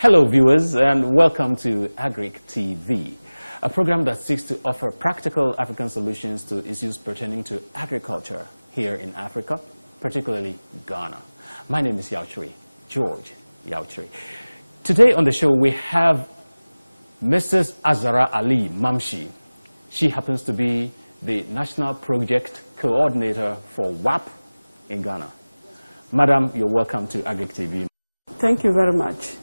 Hello viewers, and welcome to Agric TV, a program that seeks to offer practical African solutions to issues pertaining to agriculture here in Africa, particularly Ghana. My name is George Yautri. Today on the show we have Mrs. Azara Ali Mamshi. She happens to be the National Project Coordinator for Waapp in Ghana. Madam, you're welcome to Agric TV. Thank you very much.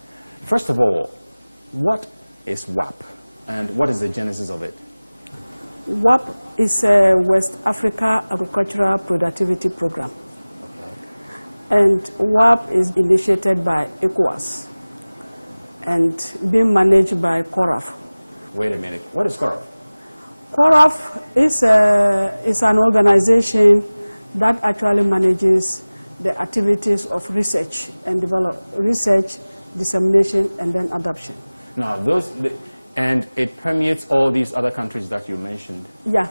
First of all, what is Waapp and what is the genesis of it? Waapp is a West Africa Agricultural Productivity Program. Okay. And Waapp is initiated by ECOWAS and being managed by CORAF. Wait a minute, what is CORAF? CORAF is an organization that actually manages the activities of research and dissemination, and then adoption. Now, and it permeates all these other countries that you mentioned? Yeah,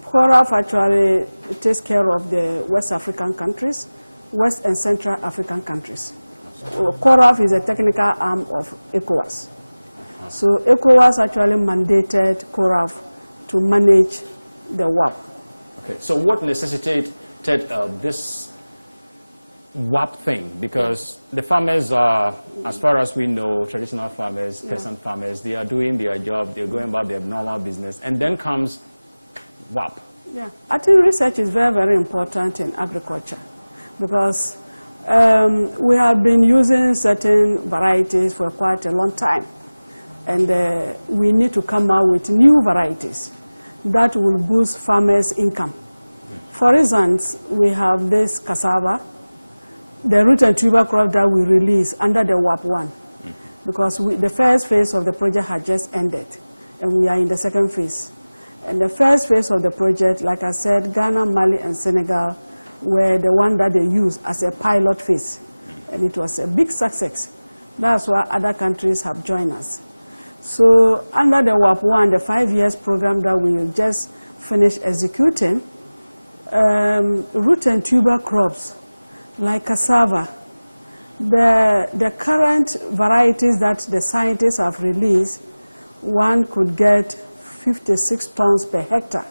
CORAF actually takes care of the West African countries, West and Central African countries. CORAF is a technical arm of ECOWAS. So ECOWAS actually mandated CORAF to manage the Waapp. Okay, so what necessitated this Waapp thing? Because the farmers are, as far as we know, traditional farmers, peasant farmers, they are doing their job, they're going about their normal business, and then comes Waapp. Yeah, I think research is very, very important in agriculture because we have been using certain varieties for quite a long time, and we need to come out with new varieties that will boost farmers' income. For instance, we have this cassava, the root and tuber crop that we release under the Waapp 1, because the first phase of the project had just ended, and we are in the second phase. And the first phase of the project, like I said, Ghana, Mali, and Senegal were the one that they used as a pilot phase, and it was a big success. That's why other countries have joined us. So under the Waapp 1, the 5 years program that we just finished executing, root and tuber crops, like cassava, the current varieties that the scientists have released, one could get 56 tons per hectare,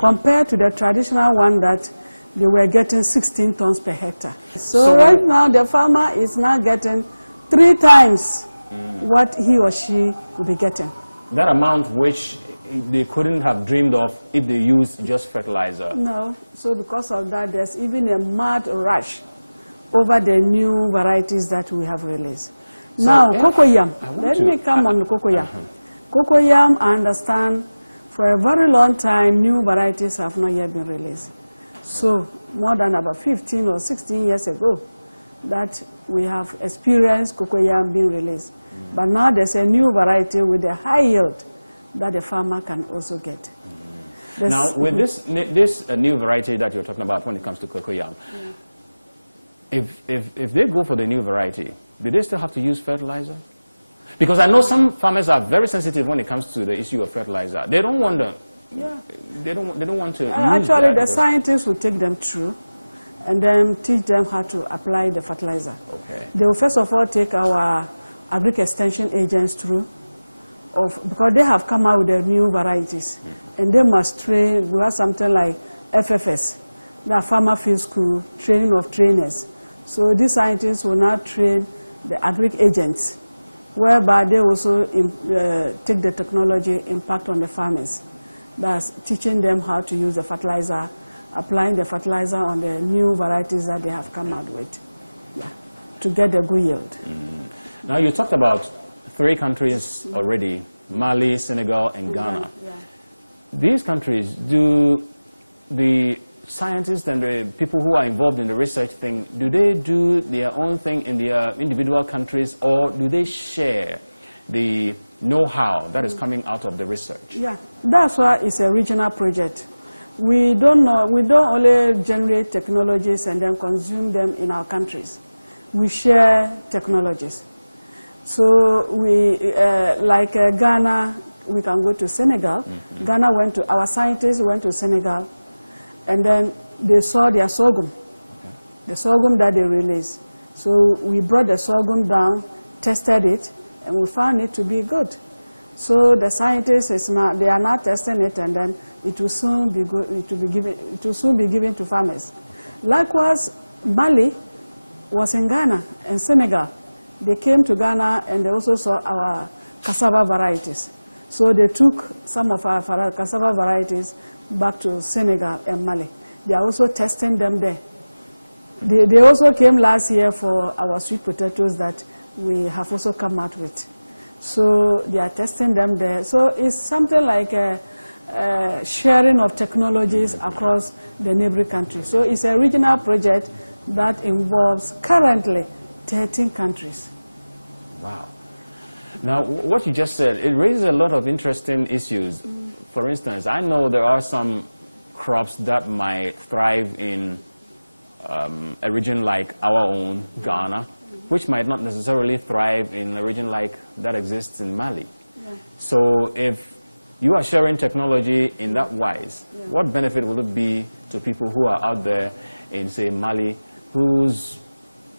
compared to the traditional one that they were getting 16 tons per hectare. So right now, the farmer is now getting 3 times what he or she will be getting. That amount which they couldn't have dreamed of if they used just fertilizer. No, so because of that, there's even a mad rush over the new varieties that we have released. So now, cocoyam. Let me come on the cocoyam. Cocoyam, I understand, for a very long time, new varieties have not yet been released. So more than about 15 or 16 years ago, that we have experienced cocoyam being released. But now there's a new variety with a high yield that the farmer can also get. Now, with this new variety that you're talking about when it comes to cocoyam, if they go for the new variety, do they still have to use fertilizer? Because I know some farmers are very sensitive when it comes to the issue of fertilizer. They don't want to. They don't want to. Actually, the scientists will take them through, and then teach them how to apply the fertilizer. Okay. They will first of all take our agric extension agents through. Because they have come out with their new varieties, and they must train. We have something like FFS, the Farmer Field School, training of trainers. So these scientists will now train the agric agents, whereby they also take the technology impact on the farmers. That's teaching them how to use the fertilizer, applying the fertilizer on the new varieties that they have come out with, to get a good yield. Now you talked about 3 countries already, Mali, Senegal, and Ghana. These countries, do the scientists and the people who are involved in the research thing, do they do their own thing in their individual countries, or do they share the know-how that is coming out of the research? Yeah, that's why it's a regional project. we don't only generate technologies and then consume them in our countries. We share technologies. So like Ghana, we can go to Senegal. Ghana our scientists went to Senegal, and then they saw their sorghum, the sorghum that they released. So we brought the sorghum down, tested it, and we found it to be good. So the scientists they are now testing it, and then it will soon be given to farmers. Likewise, Mali was in Ghana and Senegal. They came to Ghana and they also saw our cassava varieties. So they took some of our cassava varieties back to Senegal and Mali. They are also testing them there. They also came last year for our sweet potatoes that we have also come out with. So they are testing them there. So it's something like a sharing of technologies across the neighboring countries. So it's a regional project that involves currently 13 countries. Wow. Now, what you just said, it raises a lot of interesting issues. For instance, I know there are some crops that might thrive in a region like our own, Ghana, which might not necessarily thrive in a region like that exists in Mali. Yeah. So if you are sharing technology in that wise, what benefit will it be to people who are out there in, say, Mali, whose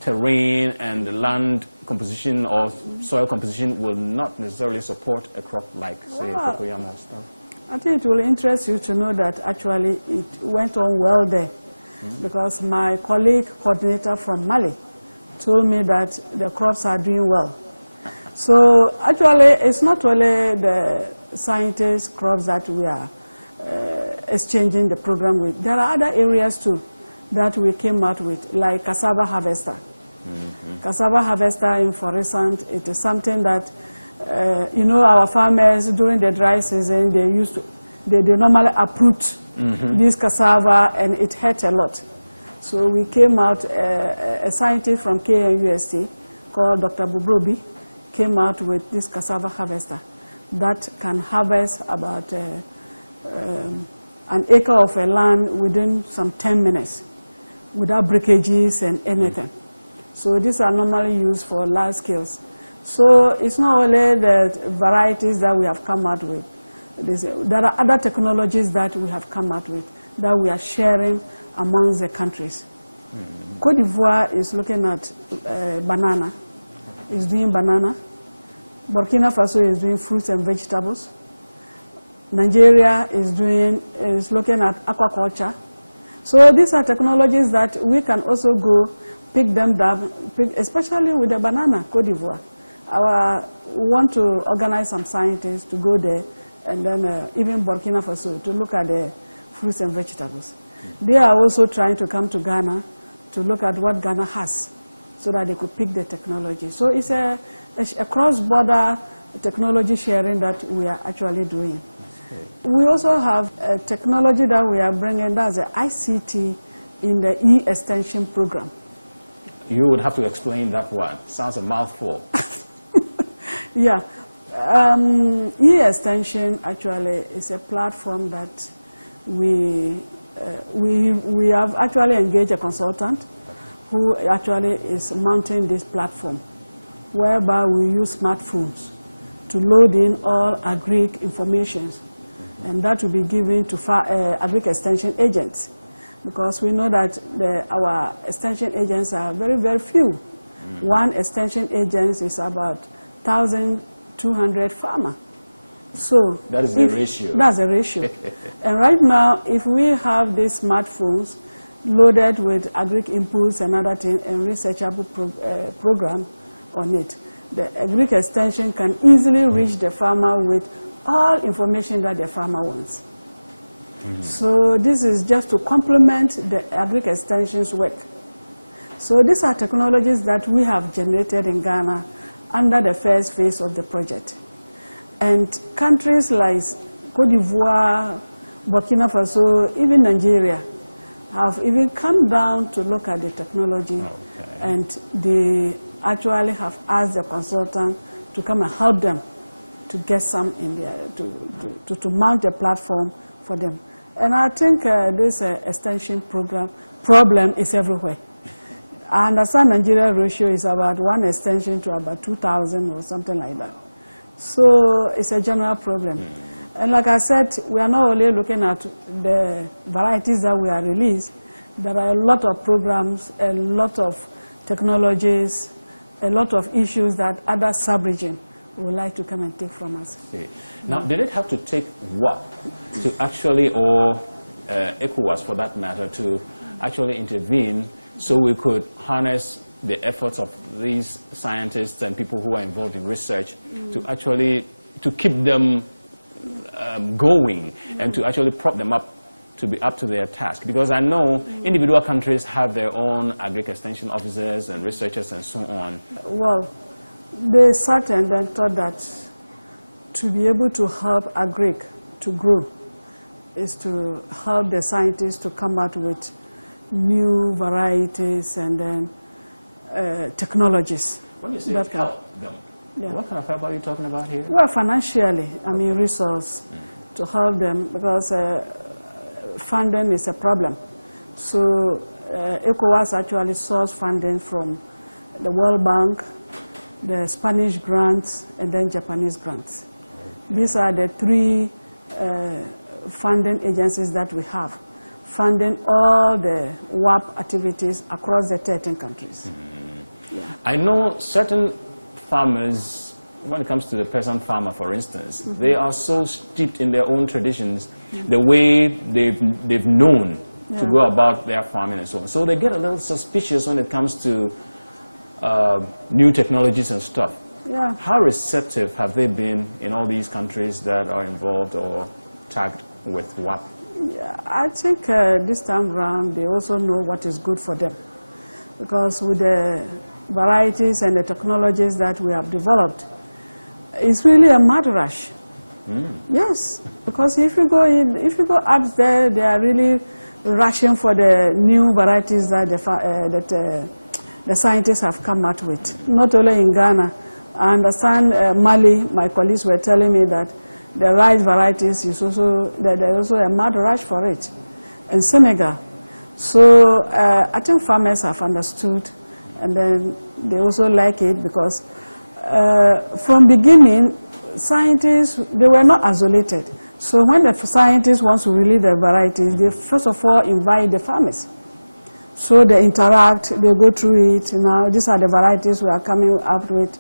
terrain and land composition or soil composition will not necessarily support a crop like, say, cocoyam or stuff? I think it will interest you to know that actually it went on well there, because my colleague coordinator from Mali told me that the crops are doing well. So actually it's not only the scientists' crops that we are exchanging the program with. There are other areas too that we came out with, like cassava harvester. Cassava harvester in Foresant, it is something that, our farmers during the dry season, they normally uproot this cassava, and it hurt a lot. So we came out, a scientist from KNUST called Dr. Bubrobi came out with this cassava harvester that can harvest about an acre of a land within some 10 minutes without breakages and anything. So these are normally used for large scales. So it's not only the varieties that we have come out with. There are other technologies that we have come out with that we are sharing amongst the countries. Côte d'Ivoire is looking at banana, is doing banana. Burkina Faso is doing fruits and vegetables. Nigeria is looking at aquaculture. So these are technologies that we can also go pick them up, especially with the banana, Côte d'Ivoire. We want to organize some scientists to go there, and then even Burkina Faso to look at the fruits and vegetables. They are also trying to come to Ghana to look at what Ghana has so that they could pick the technology. So it's a cross-border technology sharing that we are actually doing. We also have a technology that we are bringing, that's the ICT in the e-extension program. You would have to explain that one. Sounds a mouthful. Yeah. E-extension actually is a platform that we have actually engaged a consultant who actually is mounting this platform, whereby we use smartphones to load in all agric informations, and that will be given to agric extension agents, because we know that our extension agents are very, very few. One extension agent is about 1,200 farmers. So that is the ratio. That's the ratio. And right now, if we have these smartphones loaded with agric inputs and other things and researchable program on it, the agric extension can easily reach the farmer with all information that the farmer wants. So this is just to complement the agric extension's work. So these are technologies that we have generated in Ghana under the first phase of the project. And countries like Côte d'Ivoire, Burkina Faso, even Nigeria, have even come down to look at the technology, and they actually have asked the consultant to come and help them to get some in there, to mount a platform for them. And I think this extension problem is everywhere. I understand Nigeria ratio is about 1 extension to about 2,000 or something like that. So it's a general problem. And like I said, we are not only looking at the varieties that we are released. There are a lot of programs, a lot of technologies, a lot of issues that other sub-regions would like to come and take from us. Okay. Now, did it have to take Waapp to actually, or ECOWAS for that matter, to actually intervene so we could harness the efforts of these scientists and people who are involved in research to actually to keep them going and to actually prop them up to be up to their task? Because I know individual countries have their own agric extension officers and researchers and so on. Well, they sat and then thought that to be able to help agric to grow is to help the scientists to come out with new varieties and then technologies. When you say that help them, what kind of help are you talking about here? Well, financially, I mean resource to help them, because funding is a problem. So ECOWAS actually source funding from the World Bank, the Spanish grants, and then Japanese grants. Okay. These are the 3 funding agencies that we have, funding all the Waapp activities across the 13 countries. Yeah. I know certain farmers, when it comes to the peasant farmer, for instance, they are so steeped in their own traditions, the way they've known to go about their farming and so on. So they get a little suspicious when it comes to new technologies and stuff. Yeah. How receptive have they been in all these countries that are involved or tagged with Waapp? Yeah, I think this time around they also know what is good for them, because with the varieties and the technologies that we have developed, it's really a mad rush. Yes, because if you go up there, they are really rushing for the new varieties that the scientists have come out with. Not only in Ghana, I understand Mali. My colleagues were telling me that the rice varieties is also there's also a mad rush for it, in Senegal. So I think farmers have understood, and then they also like it, because from beginning, scientists, they were not isolated. So when the scientists want to release the varieties, they first of all invite the farmers. So they interact, they go through it. Now, these are the varieties we are coming up with.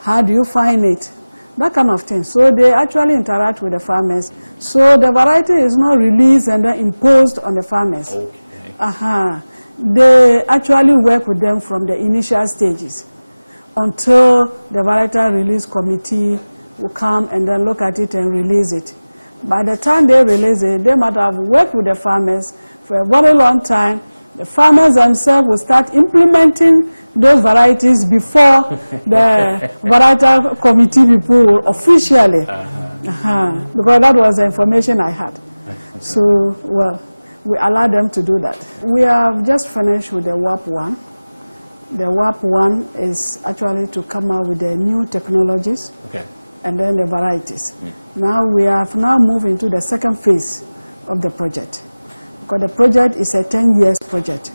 How do you find it? That kind of thing. So they actually interact with the farmers. So the variety is not released and then imposed on the farmers. Okay. They actually work with them from the initial stages until the varietal release committee will come and then look at it and release it. By the time they release it, they might have worked with the farmers for a very long time. The farmers themselves will start implementing those varieties before the varietal committee people will officially, because that was the information I had. So, well, we allow them to do that. We have just finished with the Waapp 1. The Waapp 1 is actually to come out with the new technologies and then the varieties. Now we have moved into the second phase of the project, because the project is a 10 years project.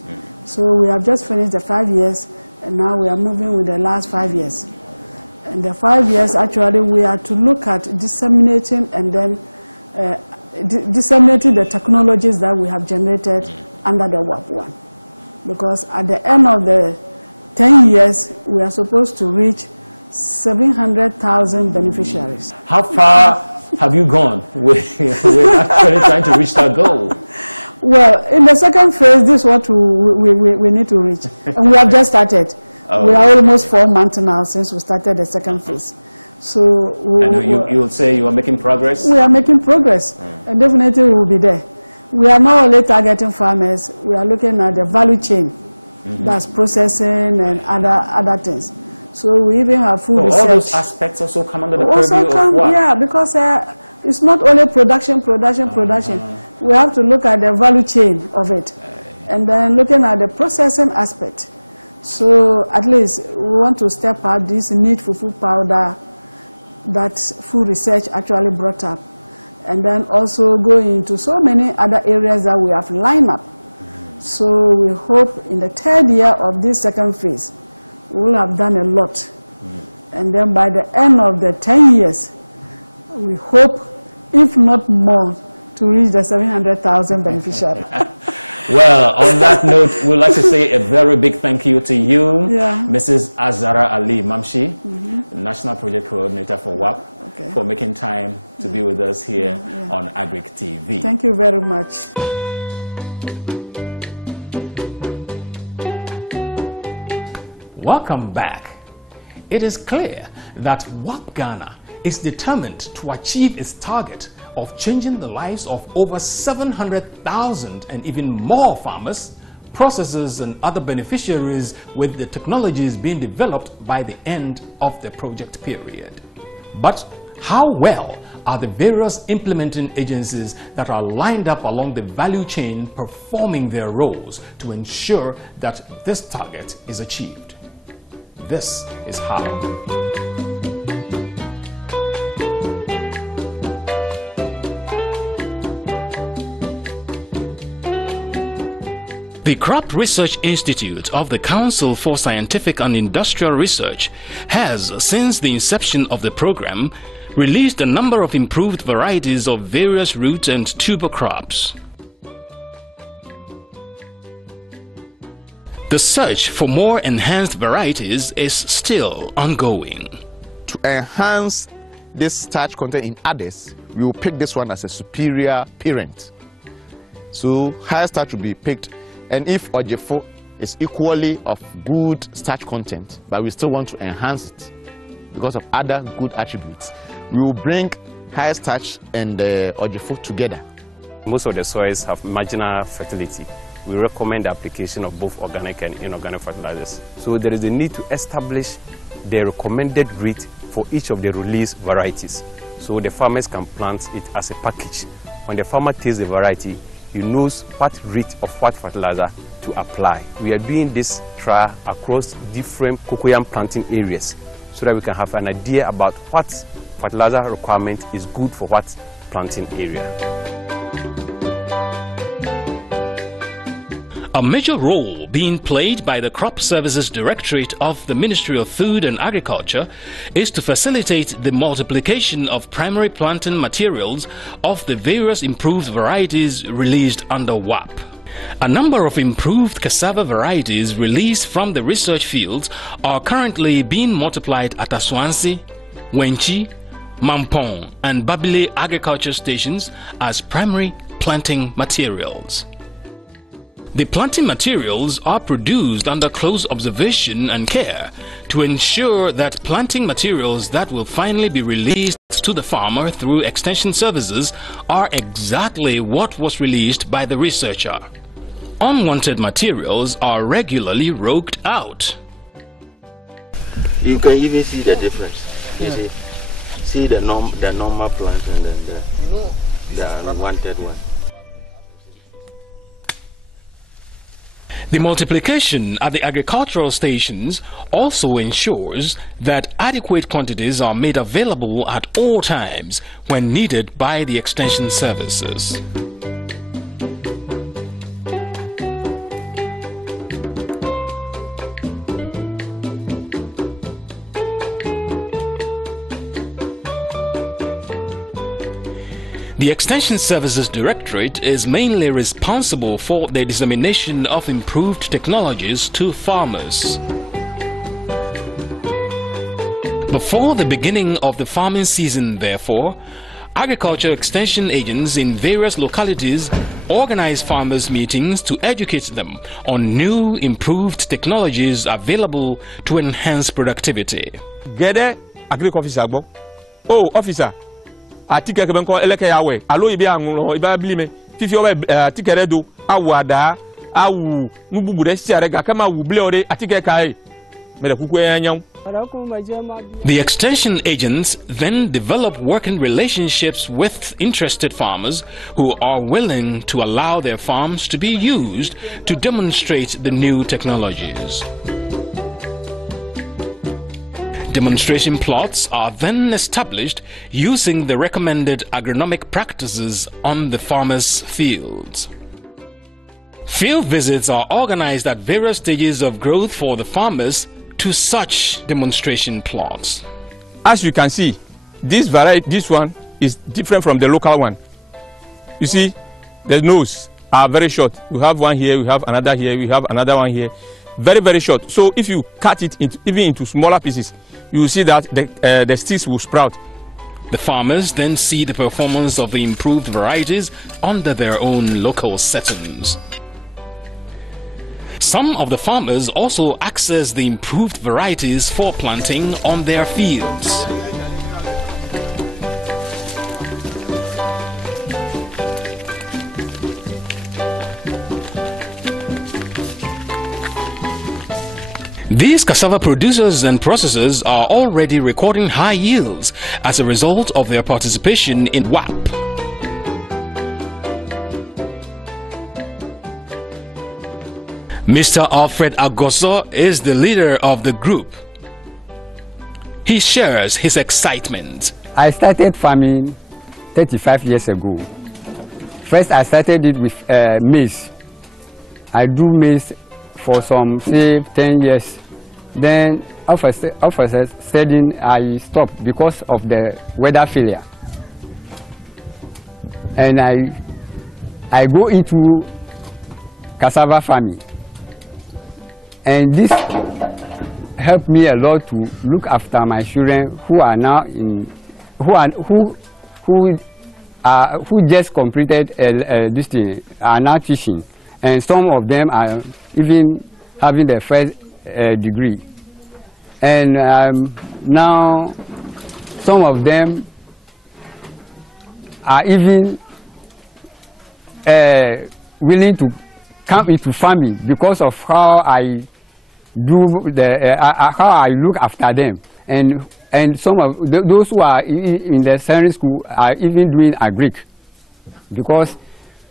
So we have just finished the 5 years, and now we are moving with the last 5 years. And the 5 years, actually, we are to look at disseminating and then disseminating the technologies that we have generated under the Waapp 1. Because at the end of the 10 years, we are supposed to reach 700,000 beneficiaries. How far have you gone with actually trying to reach that goal? Well, in the second phase, this is what we need to reach. And we have just started. We are almost 4 months now since we started the second phase. So you will say you are making progress? We are making progress, and definitely we will be there. We are not only targeting farmers, we are looking at the value chain, that's processing and other things. So we even have food research. All those aspects also come under the purview of Waapp? Yeah, because it's not only production. We have to look at the value chain of it, and then looking at the processing aspect. So at least we want to step up this need for food powder that food research actually brought up. and then also go into so many other areas that we have lined up. So we hope in the 3rd year of this 2nd phase, we will have done a lot. And then by the end of the 10 years, we hope, if not more, to reach the 700,000 beneficiaries. Well, on that note, we'd like to say a very big thank you to you, Mrs. Azara Ali Mamshi, National Project Coordinator for Waapp, for making time to be with us here on Agric TV. Thank you very much. Welcome back. It is clear that Waapp Ghana is determined to achieve its target of changing the lives of over 700,000 and even more farmers, processors and other beneficiaries with the technologies being developed by the end of the project period. But how well are the various implementing agencies that are lined up along the value chain performing their roles to ensure that this target is achieved? This is how. The Crop Research Institute of the Council for Scientific and Industrial Research has, since the inception of the program, released a number of improved varieties of various root and tuber crops. The search for more enhanced varieties is still ongoing. To enhance this starch content in others, we will pick this one as a superior parent. So higher starch will be picked. And if Ojefo is equally of good starch content, but we still want to enhance it because of other good attributes, we will bring higher starch and Ojefo together. Most of the soils have marginal fertility. We recommend the application of both organic and inorganic fertilizers. So there is a need to establish the recommended rate for each of the release varieties. So the farmers can plant it as a package. When the farmer takes the variety, he knows what rate of what fertilizer to apply. We are doing this trial across different cocoyam planting areas so that we can have an idea about what fertilizer requirement is good for what planting area. A major role being played by the Crop Services Directorate of the Ministry of Food and Agriculture is to facilitate the multiplication of primary planting materials of the various improved varieties released under Waapp. A number of improved cassava varieties released from the research fields are currently being multiplied at Aswansi, Wenchi, Mampong and Babile agriculture stations as primary planting materials. The planting materials are produced under close observation and care to ensure that planting materials that will finally be released to the farmer through extension services are exactly what was released by the researcher. Unwanted materials are regularly roked out. You can even see the difference. You see the normal plant and then the unwanted one. The multiplication at the agricultural stations also ensures that adequate quantities are made available at all times when needed by the extension services. The Extension Services Directorate is mainly responsible for the dissemination of improved technologies to farmers. Before the beginning of the farming season, therefore, agriculture extension agents in various localities organize farmers' meetings to educate them on new improved technologies available to enhance productivity. Get a agriculture officer. Oh, officer. Atike ke benko eleke yawe alo ibe anwo ibe abilime fifi o atike redo awada awu nububu de siare ga kama wu ble ore atike kai mere kuku yanyan. The extension agents then develop working relationships with interested farmers who are willing to allow their farms to be used to demonstrate the new technologies. Demonstration plots are then established using the recommended agronomic practices on the farmers' fields. Field visits are organized at various stages of growth for the farmers to such demonstration plots. As you can see, this one is different from the local one. You see, the nose are very short. We have one here, we have another here, we have another one here. Very, very short. So if you cut it even into smaller pieces, you will see that the sticks will sprout. The farmers then see the performance of the improved varieties under their own local settings. Some of the farmers also access the improved varieties for planting on their fields. These cassava producers and processors are already recording high yields as a result of their participation in Waapp. Mr. Alfred Agoso is the leader of the group. He shares his excitement. I started farming 35 years ago. First, I started it with maize. I do maize for some, say, 10 years. Then, after a studying, I stopped because of the weather failure. And I go into cassava farming. And this helped me a lot to look after my children who are now who just completed this thing, are now teaching, and some of them are even having their first degree. And now some of them are even willing to come into farming because of how I do how I look after them, and some of those who are in the secondary school are even doing agric because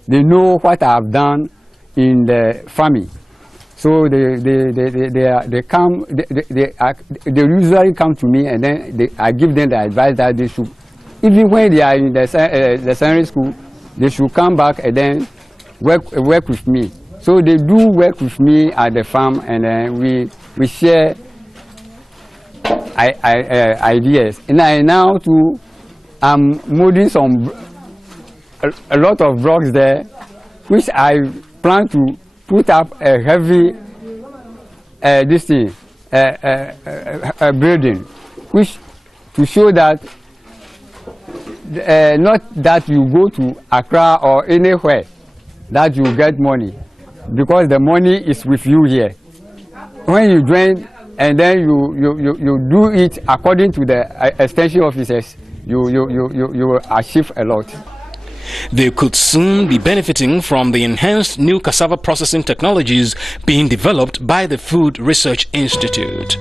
they know what I have done in the farming. So they usually come to me, and then I give them the advice that they should, even when they are in the secondary school, they should come back and then work with me. So they do work with me at the farm, and then we share ideas. And I now too am molding a lot of blocks there, which I plan to put up a heavy building, which to show that not that you go to Accra or anywhere that you get money, because the money is with you here. When you join and then you do it according to the extension officers, you will achieve a lot. They could soon be benefiting from the enhanced new cassava processing technologies being developed by the Food Research Institute.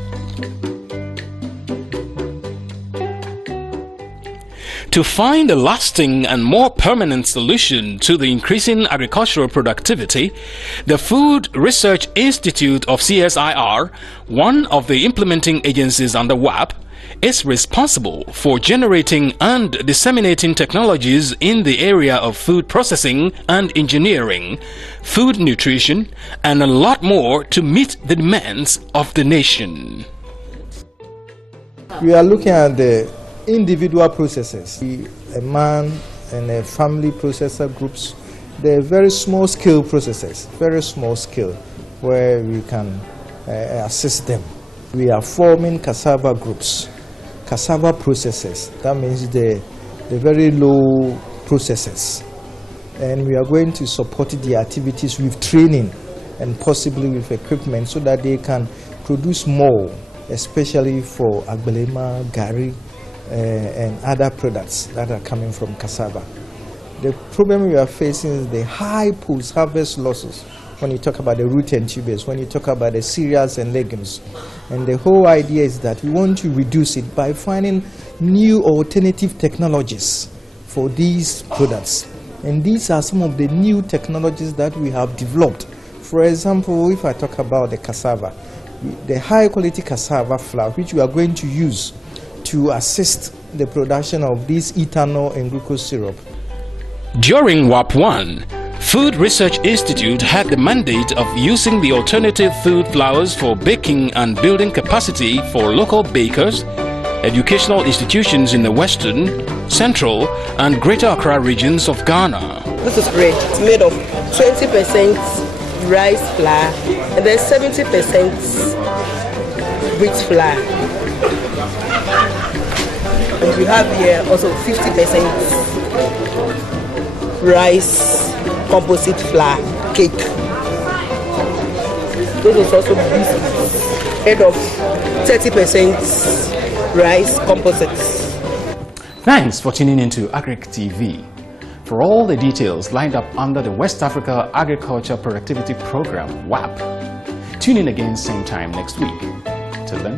To find a lasting and more permanent solution to the increasing agricultural productivity, the Food Research Institute of CSIR, one of the implementing agencies under Waapp, is responsible for generating and disseminating technologies in the area of food processing and engineering, food nutrition, and a lot more to meet the demands of the nation. We are looking at the individual processes. A man and a family processor groups, they're very small scale processes, very small scale, where we can assist them. We are forming cassava groups, cassava processors. That means the very low processors. And we are going to support the activities with training and possibly with equipment so that they can produce more, especially for agbelema, gari, and other products that are coming from cassava. The problem we are facing is the high post-harvest losses when you talk about the root and tubers, when you talk about the cereals and legumes. And the whole idea is that we want to reduce it by finding new alternative technologies for these products. And these are some of the new technologies that we have developed. For example, if I talk about the cassava, the high quality cassava flour, which we are going to use to assist the production of this ethanol and glucose syrup. During Waapp 1, Food Research Institute had the mandate of using the alternative food flours for baking and building capacity for local bakers, educational institutions in the Western, Central and Greater Accra regions of Ghana. This is bread. It's made of 20% rice flour and then 70% wheat flour. And we have here also 50% rice composite flour cake. This is also biscuits made of 30% rice composites. Thanks for tuning into Agric TV. For all the details lined up under the West Africa Agriculture Productivity Program, Waapp. Tune in again same time next week. Till then,